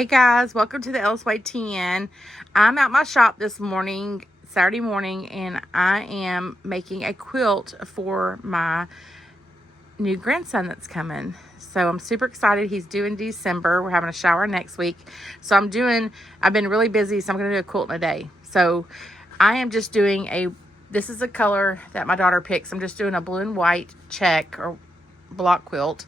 Hey guys, welcome to the Elseway 10. I'm at my shop this morning, Saturday morning, and I am making a quilt for my new grandson that's coming. So I'm super excited. He's due in December. We're having a shower next week. So I've been really busy, so I'm going to do a quilt in a day. So I am just doing this is a color that my daughter picks. I'm just doing a blue and white check or block quilt.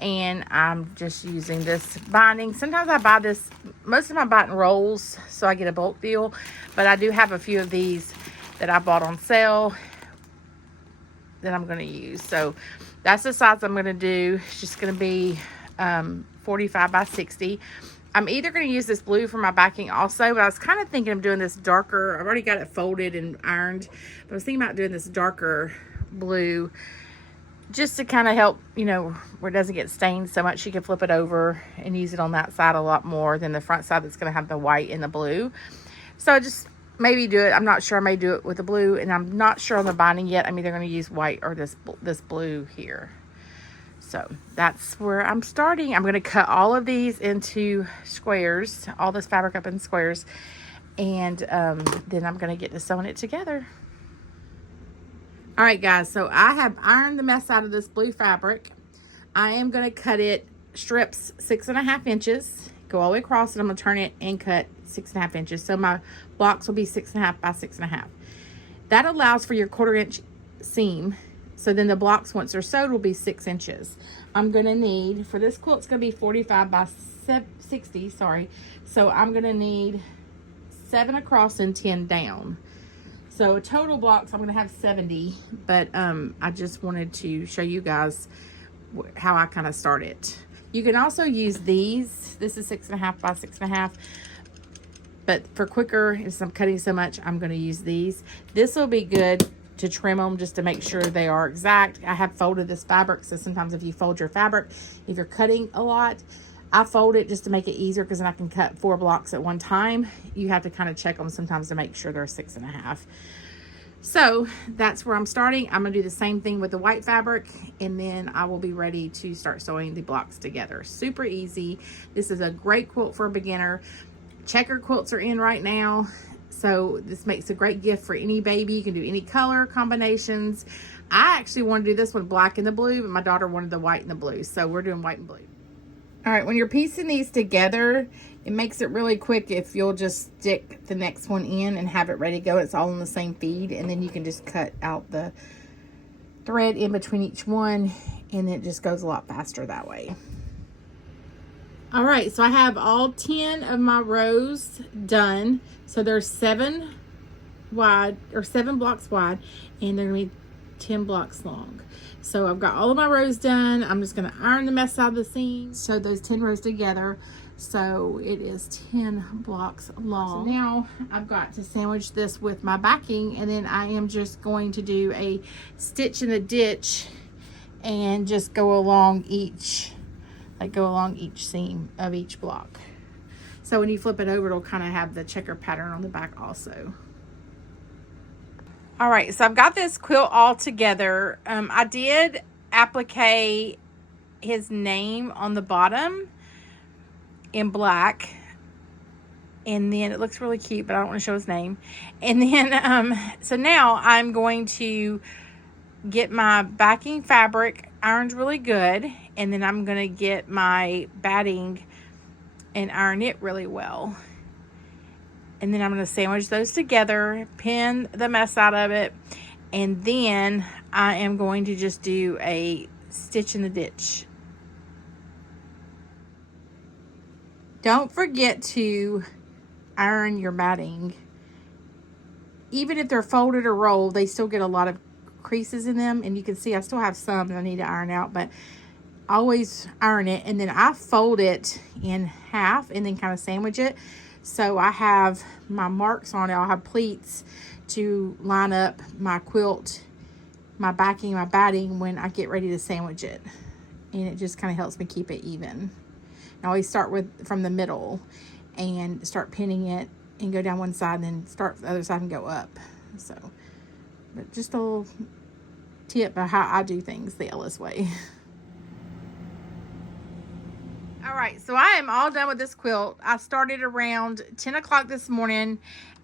And I'm just using this binding. Sometimes I buy this, most of them I buy in rolls, so I get a bulk deal. But I do have a few of these that I bought on sale that I'm going to use. So that's the size I'm going to do. It's just going to be 45 by 60. I'm either going to use this blue for my backing also, but I was kind of thinking of doing this darker. I've already got it folded and ironed, but I was thinking about doing this darker blue just to kind of help, where it doesn't get stained so much. You can flip it over and use it on that side a lot more than the front side that's going to have the white and the blue. So I just maybe do it. I'm not sure. I may do it with the blue, and I'm not sure on the binding yet. I'm either going to use white or this blue here. So that's where I'm starting. I'm going to cut all of these into squares, all this fabric up in squares, and then I'm going to get to sewing it together. All right, guys, so I have ironed the mess out of this blue fabric. I am going to cut it strips 6.5 inches, go all the way across, and I'm going to turn it and cut 6.5 inches. So my blocks will be 6.5 by 6.5. That allows for your 1/4 inch seam. So then the blocks, once they're sewed, will be 6 inches. I'm going to need, for this quilt, it's going to be 45 by 60, sorry. So I'm going to need 7 across and 10 down. So total blocks, I'm going to have 70, but I just wanted to show you guys how I kind of start it. You can also use these. This is 6.5 by 6.5, but for quicker, since I'm cutting so much, I'm going to use these. This will be good to trim them just to make sure they are exact. I have folded this fabric, so sometimes if you fold your fabric, if you're cutting a lot, I fold it just to make it easier because then I can cut 4 blocks at one time. You have to kind of check them sometimes to make sure they're 6.5. So that's where I'm starting. I'm going to do the same thing with the white fabric, and then I will be ready to start sewing the blocks together. Super easy. This is a great quilt for a beginner. Checkered quilts are in right now, so this makes a great gift for any baby. You can do any color combinations. I actually want to do this one black and the blue, but my daughter wanted the white and the blue, so we're doing white and blue. All right, when you're piecing these together, it makes it really quick if you'll just stick the next one in and have it ready to go. It's all in the same feed, and then you can just cut out the thread in between each one, and it just goes a lot faster that way. All right, so I have all 10 of my rows done. So there's 7 wide, or 7 blocks wide, and they're gonna be 10 blocks long. So I've got all of my rows done. I'm just gonna iron the mess out of the seam, sew those 10 rows together. So it is 10 blocks long. So now I've got to sandwich this with my backing, and then I am just going to do a stitch in the ditch and just go along each seam of each block. So when you flip it over, it'll kind of have the checker pattern on the back also. All right, so I've got this quilt all together. I did applique his name on the bottom in black, and then it looks really cute, but I don't want to show his name. And then so now I'm going to get my backing fabric ironed really good, and then I'm going to get my batting and iron it really well. And then I'm going to sandwich those together, pin the mess out of it, and then I am going to just do a stitch in the ditch. Don't forget to iron your batting. Even if they're folded or rolled, they still get a lot of creases in them, and you can see I still have some that I need to iron out, but always iron it. And then I fold it in half and then kind of sandwich it. So I have my marks on it. I'll have pleats to line up my quilt, my backing, my batting when I get ready to sandwich it. And it just kind of helps me keep it even. I always start from the middle and start pinning it and go down one side and then start the other side and go up. So, but just a little tip of how I do things the Ellis way. All right, so I am all done with this quilt. I started around 10 o'clock this morning,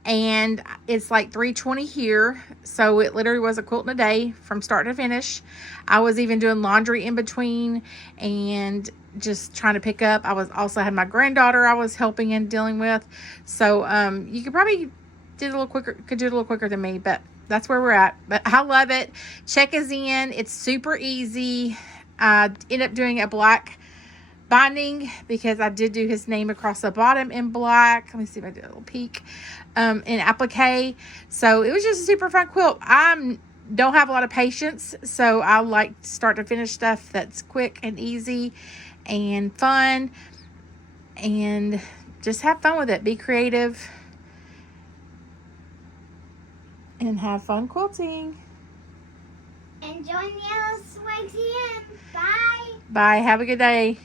and it's like 3:20 here. So it literally was a quilt in a day from start to finish. I was even doing laundry in between and just trying to pick up. I was also had my granddaughter I was helping and dealing with. So you could probably do it a little quicker than me, but that's where we're at. But I love it. Check is in. It's super easy. I ended up doing a black binding because I did do his name across the bottom in black. Let me see if I did a little peek in applique. So it was just a super fun quilt. I don't have a lot of patience, so I like start to finish stuff that's quick and easy and fun, and just have fun with it. Be creative and have fun quilting. And join Yellow Swag TM. Bye. Bye. Have a good day.